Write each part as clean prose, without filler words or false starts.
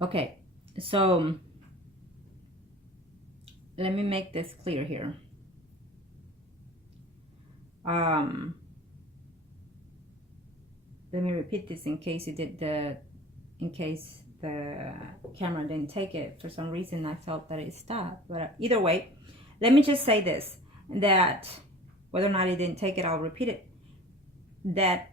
Okay, so let me make this clear here. Let me repeat this in case the camera didn't take it. For some reason I felt that it stopped, but either way, let me just say this, that whether or not it didn't take it, I'll repeat it, that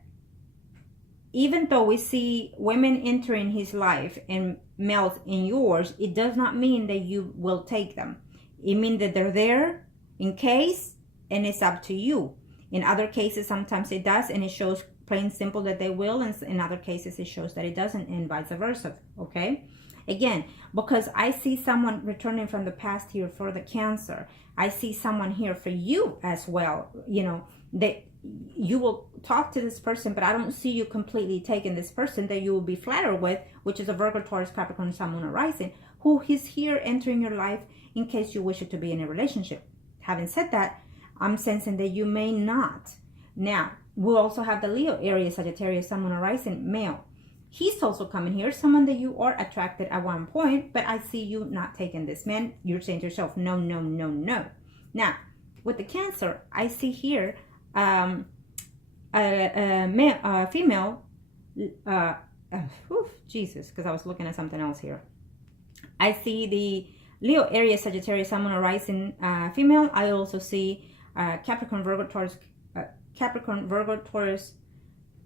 even though we see women entering his life and males in yours, it does not mean that you will take them. It means that they're there in case, and it's up to you. In other cases, sometimes it does, and it shows plain simple that they will, and in other cases it shows that it doesn't, and vice versa. Okay, again, because I see someone returning from the past here for the Cancer. I see someone here for you as well. You know, that you will talk to this person, but I don't see you completely taking this person that you will be flattered with, which is a Virgo, Taurus, Capricorn, Sun, Moon, or Rising, who is here entering your life in case you wish it to be in a relationship. Having said that, I'm sensing that you may not. Now, we'll also have the Leo, Aries, Sagittarius, Sun, Moon, or Rising male. He's also coming here, someone that you are attracted at one point, but I see you not taking this man. You're saying to yourself, no, no, no, no. Now, with the Cancer, I see here female, Jesus, because I was looking at something else here. I see the Leo, Aries, Sagittarius, Sun, Moon, or Rising female. I also see Capricorn, Virgo, Taurus,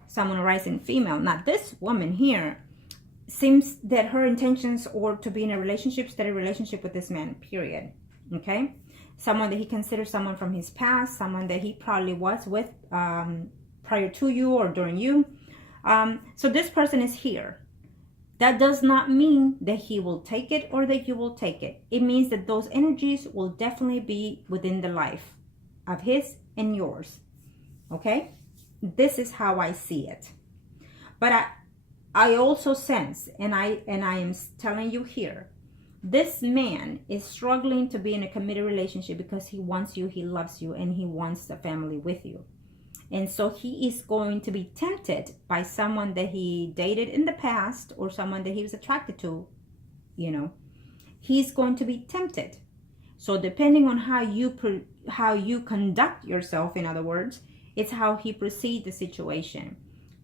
Sun, Moon, or Rising female. Now, this woman here seems that her intentions are to be in a relationship, steady relationship with this man, period. Okay? Someone that he considers someone from his past, someone that he probably was with prior to you or during you. So this person is here. That does not mean that he will take it or that you will take it. It means that those energies will definitely be within the life of his and yours. Okay? This is how I see it. But I also sense, and I am telling you here, this man is struggling to be in a committed relationship because he wants you, he loves you, and he wants the family with you. And so he is going to be tempted by someone that he dated in the past or someone that he was attracted to, you know. He's going to be tempted. So depending on how you conduct yourself, in other words, it's how he proceeds the situation.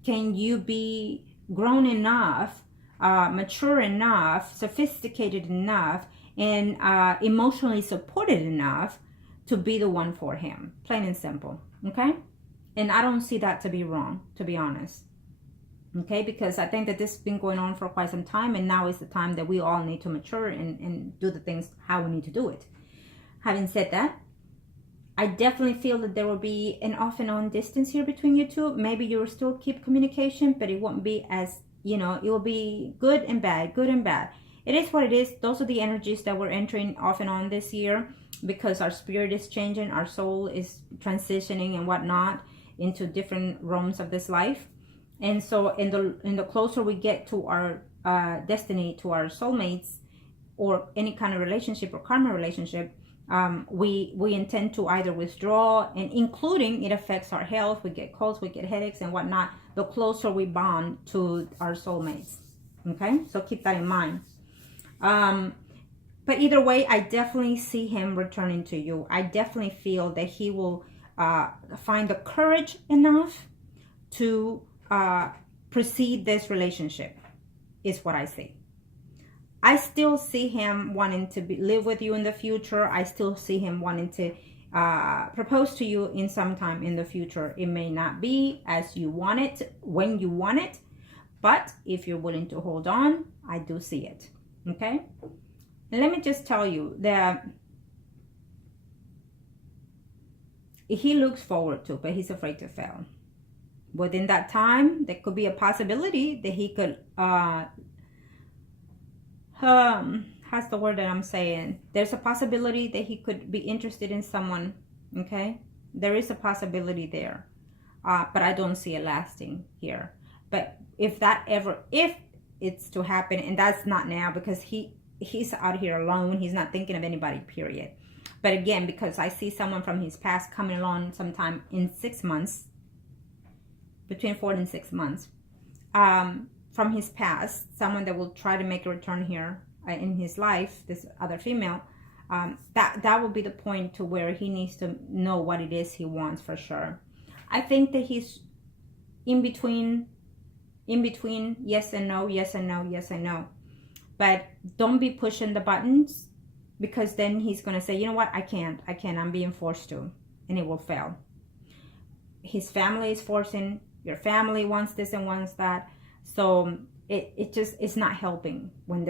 Can you be grown enough, mature enough, sophisticated enough, and emotionally supported enough to be the one for him? Plain and simple. Okay? And I don't see that to be wrong, to be honest. Okay? Because I think that this has been going on for quite some time, and now is the time that we all need to mature and do the things how we need to do it. Having said that, I definitely feel that there will be an off and on distance here between you two. Maybe you will still keep communication, but it won't be as, you know, it will be good and bad, good and bad. It is what it is. Those are the energies that we're entering off and on this year because our spirit is changing, our soul is transitioning and whatnot into different realms of this life. And so in the closer we get to our destiny, to our soulmates, or any kind of relationship or karma relationship, we intend to either withdraw, and including it affects our health. We get colds, we get headaches and whatnot, the closer we bond to our soulmates. Okay, so keep that in mind. But either way, I definitely see him returning to you. I definitely feel that he will find the courage enough to proceed this relationship, is what I see. I still see him wanting to live with you in the future. I still see him wanting to propose to you in some time in the future. It may not be as you want it, when you want it, but if you're willing to hold on, I do see it. Okay? And let me just tell you that he looks forward to, but he's afraid to fail. Within that time, there could be a possibility that he could how's the word that I'm saying? There's a possibility that he could be interested in someone. Okay, there is a possibility there, but I don't see it lasting here. But if it's to happen, and that's not now, because he's out here alone, he's not thinking of anybody, period. But again, because I see someone from his past coming along sometime in 6 months, between 4 and 6 months, from his past, someone that will try to make a return here in his life, this other female, that will be the point to where he needs to know what it is he wants for sure. I think that he's in between, yes and no, yes and no, yes and no. But don't be pushing the buttons, because then he's going to say, you know what, I can't, I'm being forced to, and it will fail. His family is forcing, your family wants this and wants that. So it's not helping when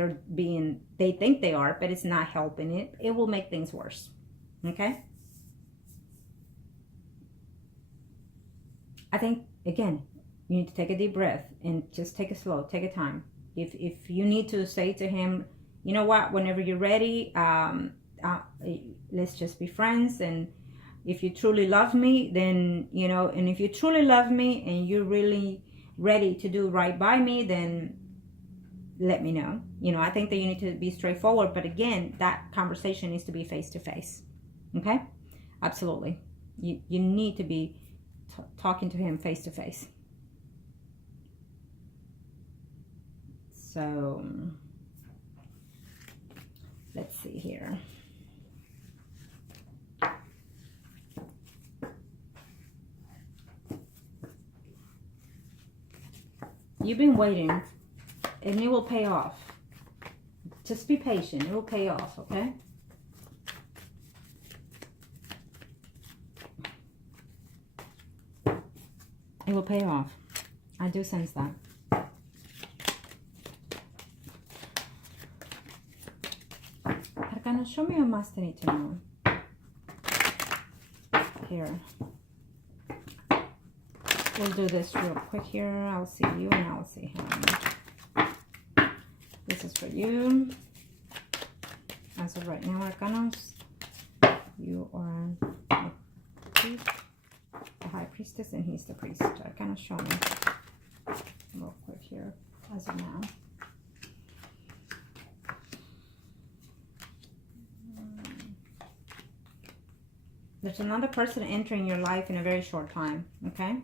they think they are, but it's not helping. It will make things worse. Okay? I think, again, you need to take a deep breath and just take it slow, take a time. If you need to say to him, you know what, whenever you're ready, let's just be friends. And if you truly love me, then, you know, and if you truly love me and you're really ready to do right by me, then let me know. You know, I think that you need to be straightforward, but again, that conversation needs to be face to face. Okay? Absolutely. You need to be talking to him face to face. So let's see here. You've been waiting, and it will pay off. Just be patient. It will pay off, okay? It will pay off. I do sense that. Arcana, show me what Master need to know. Here. We'll do this real quick here. I'll see you and I'll see him. This is for you. As of right now, Arcanos, you are the priest, the High Priestess, and he's the priest. Arcana, show me real quick here as of now. There's another person entering your life in a very short time, okay?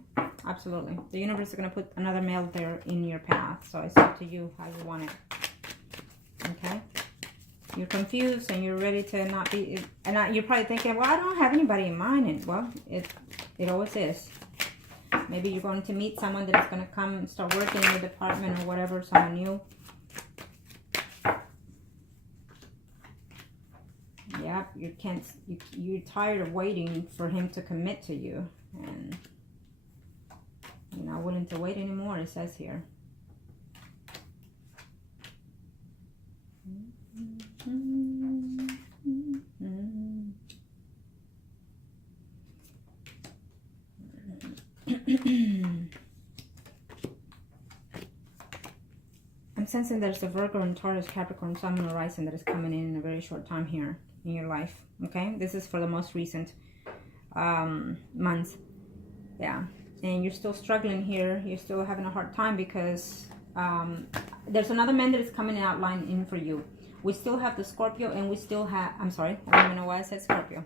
Absolutely. The universe is going to put another male there in your path. So it's up to you how you want it. Okay? You're confused and you're ready to not be... And you're probably thinking, well, I don't have anybody in mind. And, well, it always is. Maybe you're going to meet someone that is going to come and start working in your department or whatever, someone new. Yeah, you're tired of waiting for him to commit to you. And... you're not willing to wait anymore, it says here. I'm sensing there's a Virgo and Taurus, Capricorn, Sun, Moon, Rising that is coming in a very short time here in your life. Okay, this is for the most recent months. Yeah. And you're still struggling here. You're still having a hard time because there's another man that is coming out line in for you. We still have the Scorpio, and we still have... I'm sorry. I don't even know why I said Scorpio.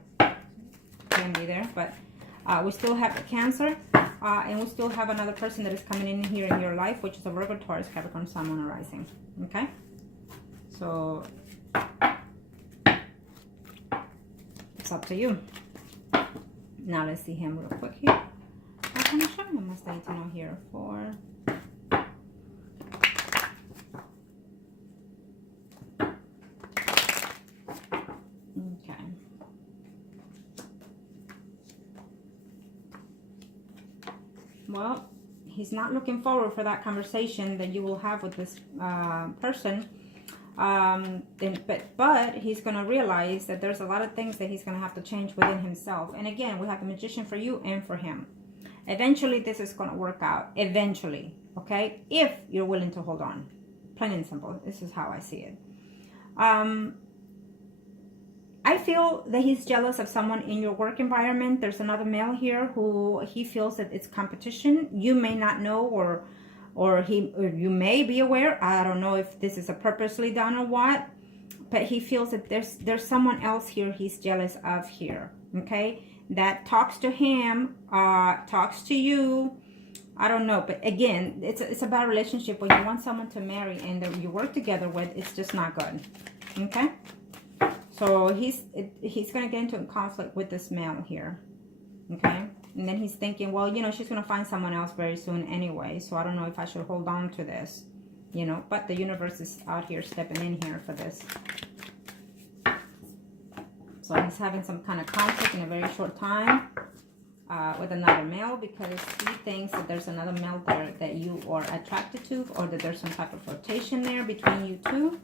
Can be there. But we still have the Cancer. And we still have another person that is coming in here in your life, which is a Virgo, Taurus, Capricorn, Sun, Moon, Rising. Okay? So... it's up to you. Now let's see him real quick here. I'm going to show you what must I need to know here for... okay. Well, he's not looking forward for that conversation that you will have with this person. But he's going to realize that there's a lot of things that he's going to have to change within himself. And again, we have the Magician for you and for him. Eventually, this is going to work out. Eventually, okay? If you're willing to hold on. Plain and simple. This is how I see it. I feel that he's jealous of someone in your work environment. There's another male here who he feels that it's competition. You may not know, or you may be aware. I don't know if this is a purposely done or what. But he feels that there's someone else here he's jealous of here. Okay? That talks to him, talks to you, I don't know, but again, it's a bad relationship when you want someone to marry and that you work together with. It's just not good. Okay, so he's gonna get into a conflict with this male here. Okay, and then he's thinking, well, you know, she's gonna find someone else very soon anyway, so I don't know if I should hold on to this, you know. But the universe is out here stepping in here for this. So he's having some kind of conflict in a very short time with another male, because he thinks that there's another male there that you are attracted to, or that there's some type of flirtation there between you two.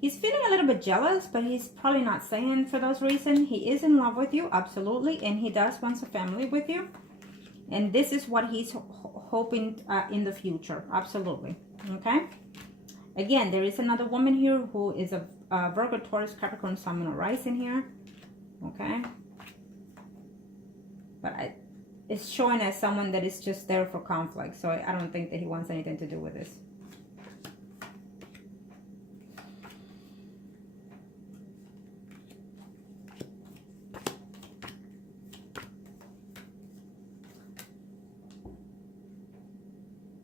He's feeling a little bit jealous, but he's probably not saying for those reasons. He is in love with you, absolutely, and he does want a family with you. And this is what he's hoping in the future, absolutely. Okay? Again, there is another woman here who is a Virgo, Taurus, Capricorn, Sun, or Rising here. Okay? But it's showing as someone that is just there for conflict, so I don't think that he wants anything to do with this.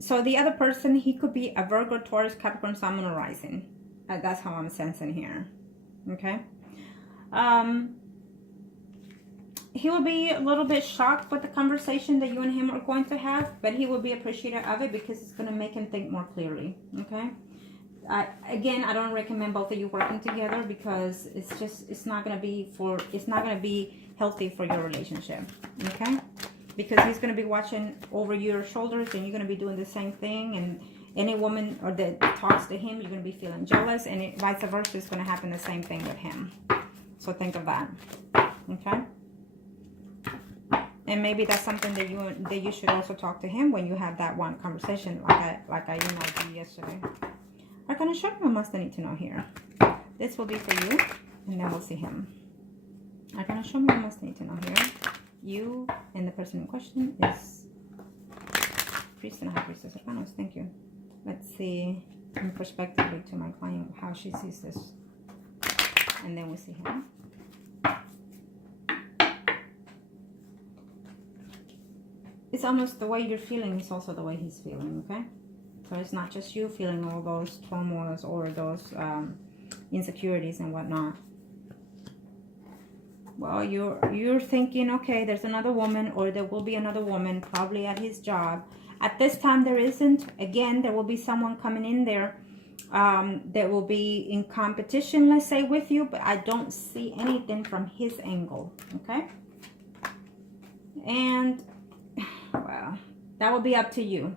So the other person, he could be a Virgo, Taurus, Capricorn, Sun, or Rising. That's how I'm sensing here. Okay. He will be a little bit shocked with the conversation that you and him are going to have, but he will be appreciative of it because it's going to make him think more clearly. Okay. Again, I don't recommend both of you working together because it's not going to be healthy for your relationship. Okay. Because he's going to be watching over your shoulders and you're going to be doing the same thing, and any woman or that talks to him, you're going to be feeling jealous, and vice versa is going to happen the same thing with him. So think of that. Okay. And maybe that's something that you should also talk to him when you have that one conversation, like I emailed you yesterday. I'm going to show you a must I need to know here. This will be for you, and then we'll see him. I'm going to show me a must I need to know here. You and the person in question is Priest and High Priestess Arcanos. Thank you. Let's see in perspective to my client how she sees this, and then we see him. It's almost the way you're feeling is also the way he's feeling. Okay, so it's not just you feeling all those turmoils or those insecurities and whatnot. Well, you're thinking, okay, there's another woman, or there will be another woman probably at his job. At this time, there isn't. Again, there will be someone coming in there that will be in competition, let's say, with you, but I don't see anything from his angle, okay? And, well, that will be up to you.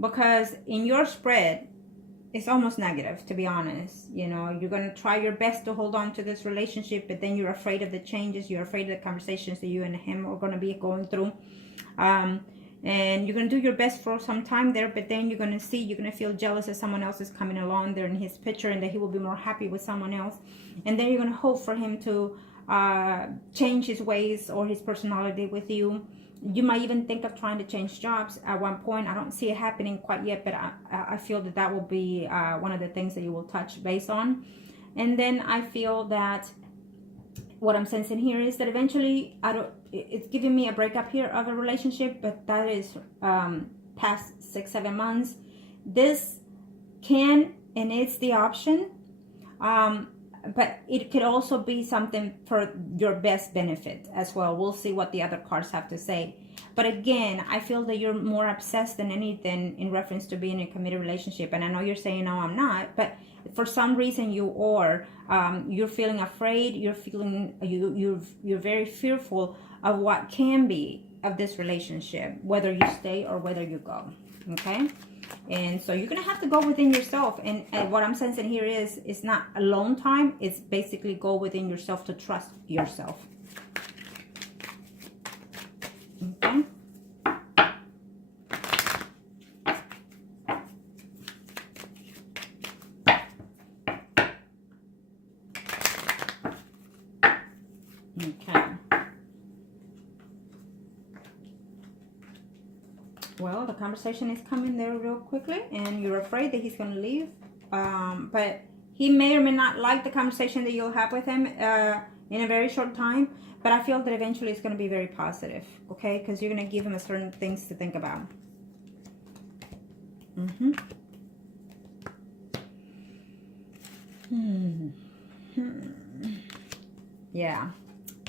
Because in your spread, it's almost negative, to be honest. You know, you're going to try your best to hold on to this relationship, but then you're afraid of the changes. You're afraid of the conversations that you and him are going to be going through. And you're going to do your best for some time there, but then you're going to feel jealous that someone else is coming along there in his picture, and that he will be more happy with someone else. And then you're going to hope for him to change his ways or his personality with you. You might even think of trying to change jobs at one point. I don't see it happening quite yet, but I feel that will be one of the things that you will touch base on. And then I feel that what I'm sensing here is that eventually, it's giving me a breakup here of a relationship, but that is past 6-7 months. This can, and it's the option, but it could also be something for your best benefit as well. We'll see what the other cards have to say. But again, I feel that you're more obsessed than anything in reference to being in a committed relationship. And I know you're saying, no, I'm not. But for some reason you are. You're feeling afraid. You're feeling, you're very fearful of what can be of this relationship, whether you stay or whether you go. Okay? And so you're going to have to go within yourself. And what I'm sensing here is, it's not alone time. It's basically go within yourself to trust yourself. Okay. Okay. Well, the conversation is coming there real quickly, and you're afraid that he's going to leave But he may or may not like the conversation that you'll have with him in a very short time. But I feel that eventually it's going to be very positive, okay? Because you're going to give him certain things to think about. Yeah.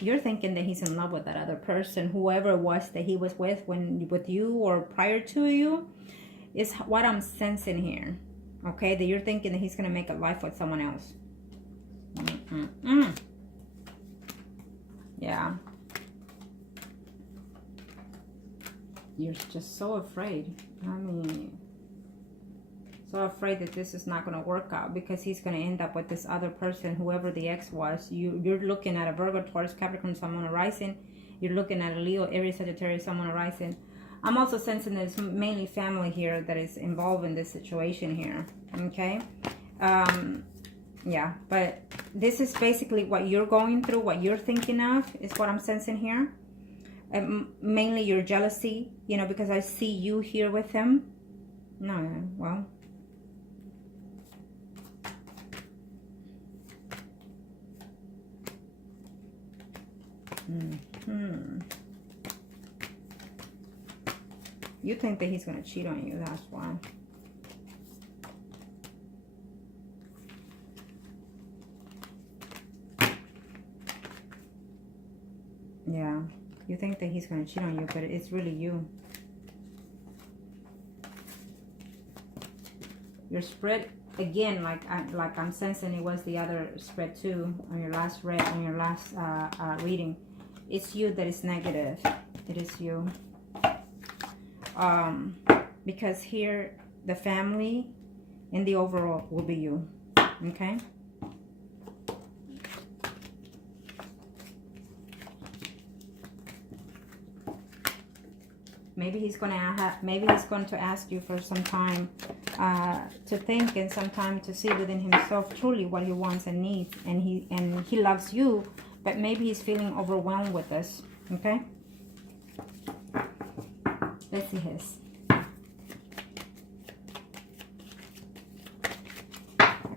You're thinking that he's in love with that other person, whoever it was that he was with you or prior to you, is what I'm sensing here. Okay, that you're thinking that he's going to make a life with someone else. Yeah. You're just so afraid. I mean, so afraid that this is not going to work out because he's going to end up with this other person, whoever the ex was. You're looking at a Virgo, Taurus, Capricorn, Someone arising. You're looking at a Leo, Aries, Sagittarius, Someone arising. I'm also sensing that it's mainly family here that is involved in this situation here. Okay. Yeah, but this is basically what you're going through, what you're thinking of is what I'm sensing here. Mainly your jealousy, you know, because I see you here with him. No, well. You think that he's going to cheat on you, that's why. Yeah, you think that he's going to cheat on you, but it's really you. Your spread, again, like I'm sensing it was the other spread too, on your last reading. It's you that is negative. It is you. Because here, the family and the overall will be you. Okay? Maybe he's going to ask you for some time to think and some time to see within himself truly what he wants and needs, and he loves you, but maybe he's feeling overwhelmed with this. Okay, let's see his.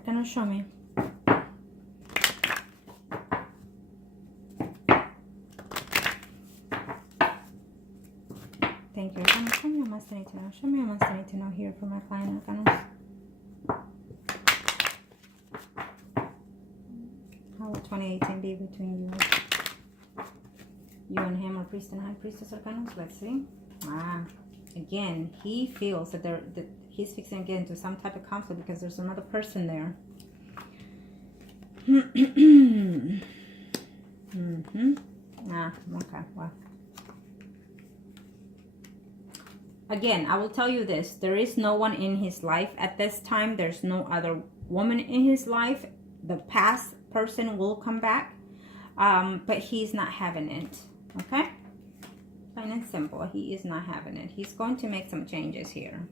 Can you show me? Thank you. Show me what I need to know. Show me what I need to know here for my client. How will 2018 be between you and him, or priest and high priestess arcanos? Let's see. Again, he feels that he's fixing to get into some type of conflict because there's another person there. Okay, well. Again, I will tell you this. There is no one in his life at this time. There's no other woman in his life. The past person will come back. But he's not having it. Okay? Plain and simple. He is not having it. He's going to make some changes here.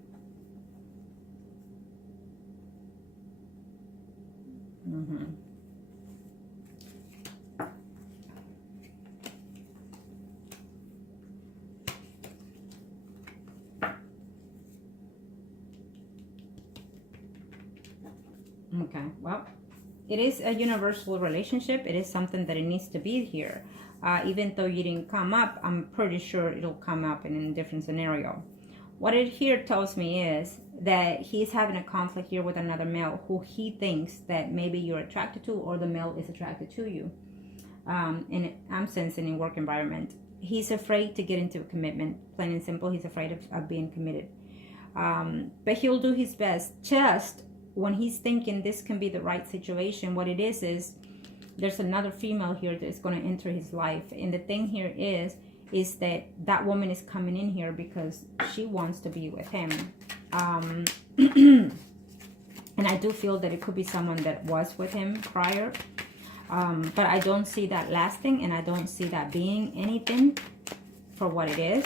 Okay, well, it is a universal relationship. It is something that it needs to be here. Even though you didn't come up, I'm pretty sure it'll come up in a different scenario. What it here tells me is that he's having a conflict here with another male who he thinks that maybe you're attracted to, or the male is attracted to you. And I'm sensing in work environment. He's afraid to get into a commitment. Plain and simple, he's afraid of being committed. But he'll do his best. Just when he's thinking this can be the right situation, what it is there's another female here that's going to enter his life. And the thing here is that woman is coming in here because she wants to be with him. And I do feel that it could be someone that was with him prior. But I don't see that lasting, and I don't see that being anything for what it is.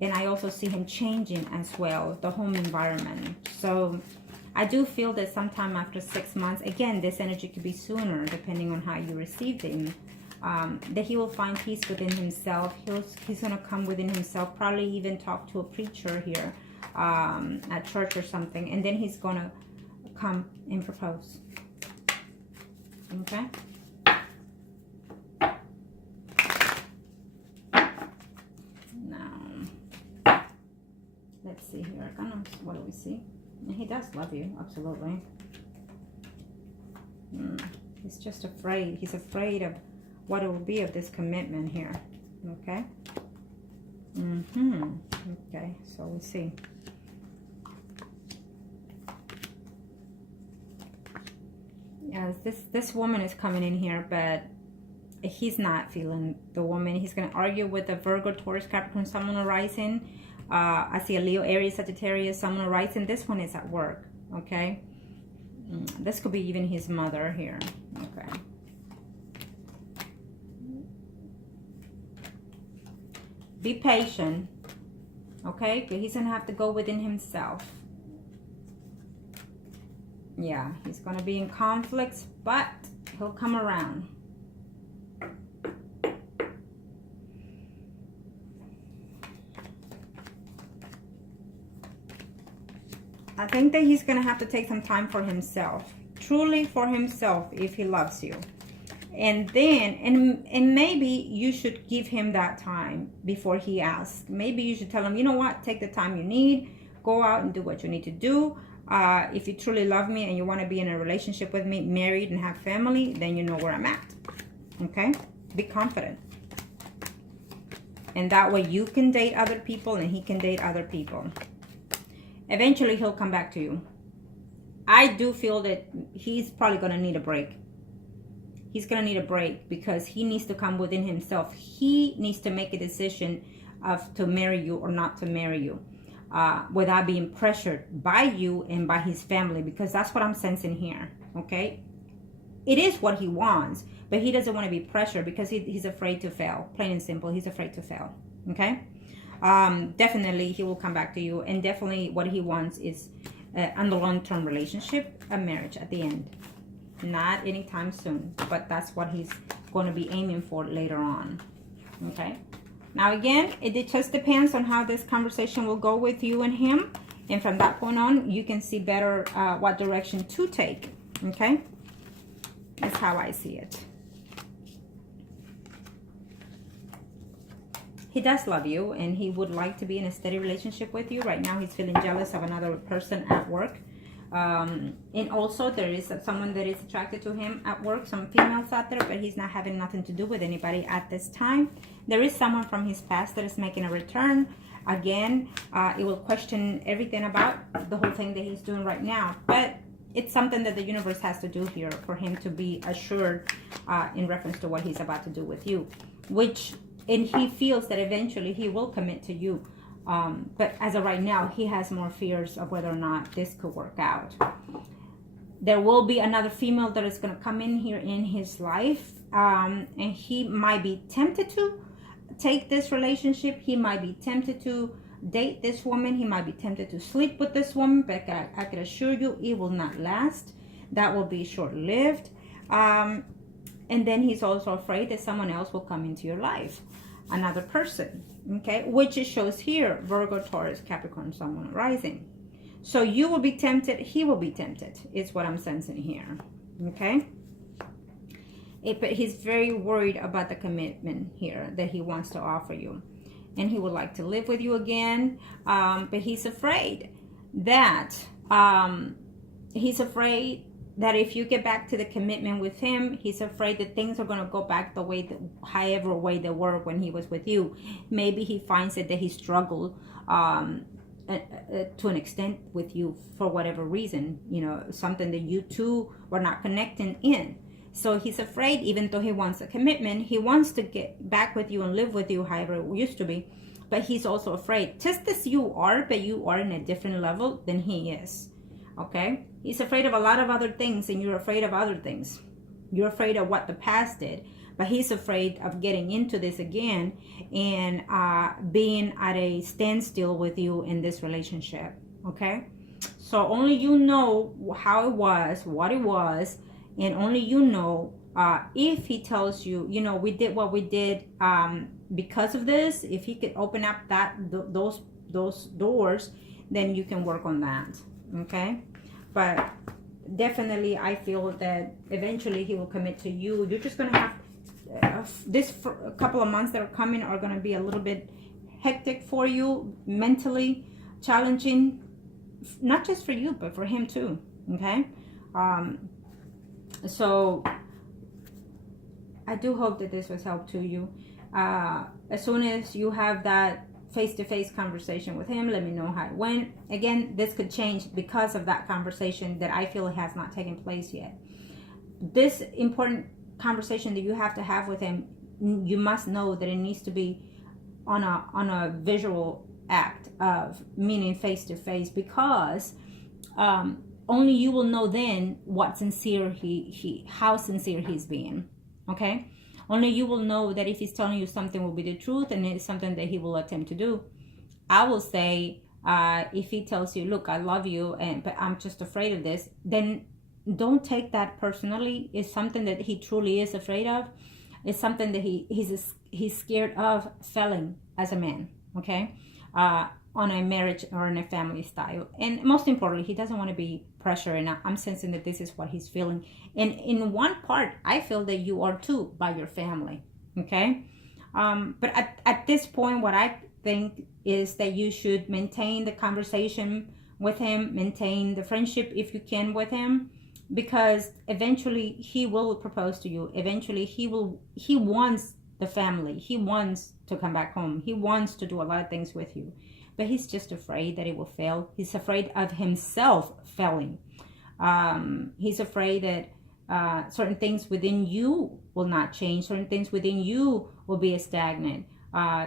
And I also see him changing as well, the home environment. So I do feel that sometime after 6 months, again, this energy could be sooner, depending on how you received him, that he will find peace within himself. He's going to come within himself, probably even talk to a preacher here at church or something. And then he's going to come and propose. Okay? Now, let's see here. What do we see? He does love you, absolutely. He's just afraid. He's afraid of what it will be of this commitment here. Okay? Okay, so we'll see. Yeah, this woman is coming in here, but he's not feeling the woman. He's going to argue with a Virgo, Taurus, Capricorn, Sun, Moon, Rising. I see a Leo, Aries, Sagittarius, Sun, Moon, Rising. This one is at work, okay? This could be even his mother here, okay? Be patient, okay? Because he's going to have to go within himself. Yeah, he's going to be in conflicts, but he'll come around. I think that he's going to have to take some time for himself. Truly for himself, if he loves you. And then, and maybe you should give him that time before he asks. Maybe you should tell him, you know what, take the time you need. Go out and do what you need to do. If you truly love me and you want to be in a relationship with me, married and have family, then you know where I'm at. Okay? Be confident. And that way you can date other people and he can date other people. Eventually he'll come back to you. I do feel that he's probably going to need a break. He's going to need a break because he needs to come within himself. He needs to make a decision of to marry you or not to marry you. Without being pressured by you and by his family, because that's what I'm sensing here. Okay, it is what he wants, but he doesn't want to be pressured because he's afraid to fail. Plain and simple, he's afraid to fail. Okay, definitely he will come back to you, and definitely what he wants is a long-term relationship, a marriage at the end. Not anytime soon, but that's what he's going to be aiming for later on. Okay. Now again, it just depends on how this conversation will go with you and him. And from that point on, you can see better what direction to take. Okay? That's how I see it. He does love you and he would like to be in a steady relationship with you. Right now, he's feeling jealous of another person at work. And also there is someone that is attracted to him at work, some females out there, but he's not having nothing to do with anybody at this time. There is someone from his past that is making a return. Again, it will question everything about the whole thing that he's doing right now, but it's something that the universe has to do here for him to be assured in reference to what he's about to do with you, and he feels that eventually he will commit to you. But as of right now, he has more fears of whether or not this could work out. There will be another female that is going to come in here in his life. And he might be tempted to take this relationship. He might be tempted to date this woman. He might be tempted to sleep with this woman. But I can assure you it will not last. That will be short-lived. And then he's also afraid that someone else will come into your life. Another person. Okay, which it shows here, Virgo, Taurus, Capricorn, Sun, Moon, Rising. So you will be tempted, he will be tempted, is what I'm sensing here. Okay, but he's very worried about the commitment here that he wants to offer you, and he would like to live with you again. But he's afraid that if you get back to the commitment with him, he's afraid that things are going to go back the way that, however way they were when he was with you. Maybe he finds it that he struggled to an extent with you for whatever reason, you know, something that you two were not connecting in. So he's afraid, even though he wants a commitment, he wants to get back with you and live with you however it used to be. But he's also afraid, just as you are, but you are in a different level than he is. Okay, he's afraid of a lot of other things, and you're afraid of other things. You're afraid of what the past did, but he's afraid of getting into this again and being at a standstill with you in this relationship. Okay, so only you know how it was, what it was, and only you know if he tells you, you know, we did what we did because of this. If he could open up those doors, then you can work on that. Okay, but definitely I feel that eventually he will commit to you. You're just going to have this a couple of months that are coming are going to be a little bit hectic for you, mentally challenging, not just for you, but for him too. Okay. So I do hope that this was help to you. As soon as you have that face-to-face conversation with him, let me know how it went. Again, this could change because of that conversation that I feel has not taken place yet. This important conversation that you have to have with him, you must know that it needs to be on a visual act of, meaning face-to-face, because only you will know then what sincere how sincere he's being. Okay, only you will know that if he's telling you something will be the truth and it's something that he will attempt to do. I will say, if he tells you, look, I love you, but I'm just afraid of this, then don't take that personally. It's something that he truly is afraid of. It's something that he's scared of failing as a man. Okay, on a marriage or in a family style. And most importantly, he doesn't want to be pressured, and I'm sensing that this is what he's feeling. And in one part, I feel that you are too, by your family. Okay, but at this point, what I think is that you should maintain the conversation with him, maintain the friendship if you can with him, because eventually he will propose to you. Eventually he wants the family, he wants to come back home, he wants to do a lot of things with you. But he's just afraid that it will fail. He's afraid of himself failing. He's afraid that certain things within you will not change. Certain things within you will be stagnant.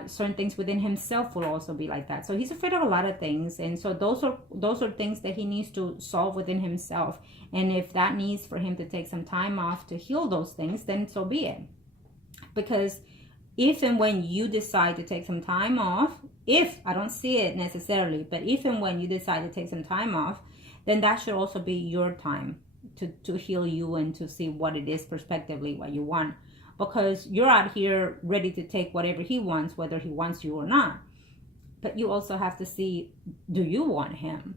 Certain things within himself will also be like that. So he's afraid of a lot of things. And so those are things that he needs to solve within himself. And if that needs for him to take some time off to heal those things, then so be it. Because if and when you decide to take some time off, if I don't see it necessarily, but if and when you decide to take some time off, then that should also be your time to heal you and to see what it is prospectively, what you want. Because you're out here ready to take whatever he wants, whether he wants you or not. But you also have to see, do you want him?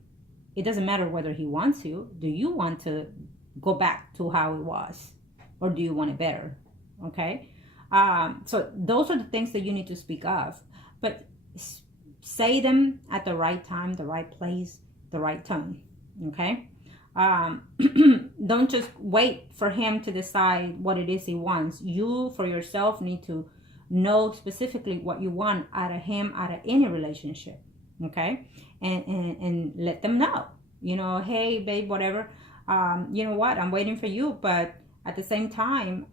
It doesn't matter whether he wants you. Do you want to go back to how it was? Or do you want it better? Okay? So those are the things that you need to speak of. But say them at the right time, the right place, the right tone. Okay? Don't just wait for him to decide what it is he wants. You, for yourself, need to know specifically what you want out of him, out of any relationship. Okay? And let them know. You know, hey, babe, whatever. You know what? I'm waiting for you. But at the same time,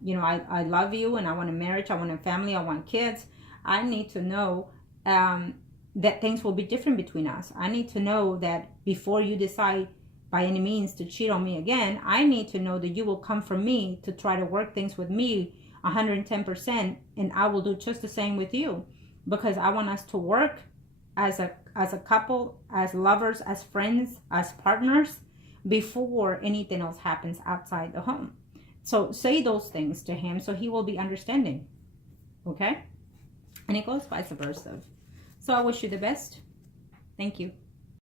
you know, I love you and I want a marriage. I want a family. I want kids. I need to know that things will be different between us. I need to know that before you decide by any means to cheat on me again, I need to know that you will come for me to try to work things with me 110%, and I will do just the same with you, because I want us to work as a couple, as lovers, as friends, as partners, before anything else happens outside the home. So say those things to him so he will be understanding. Okay? And it goes vice versa. So I wish you the best. Thank you.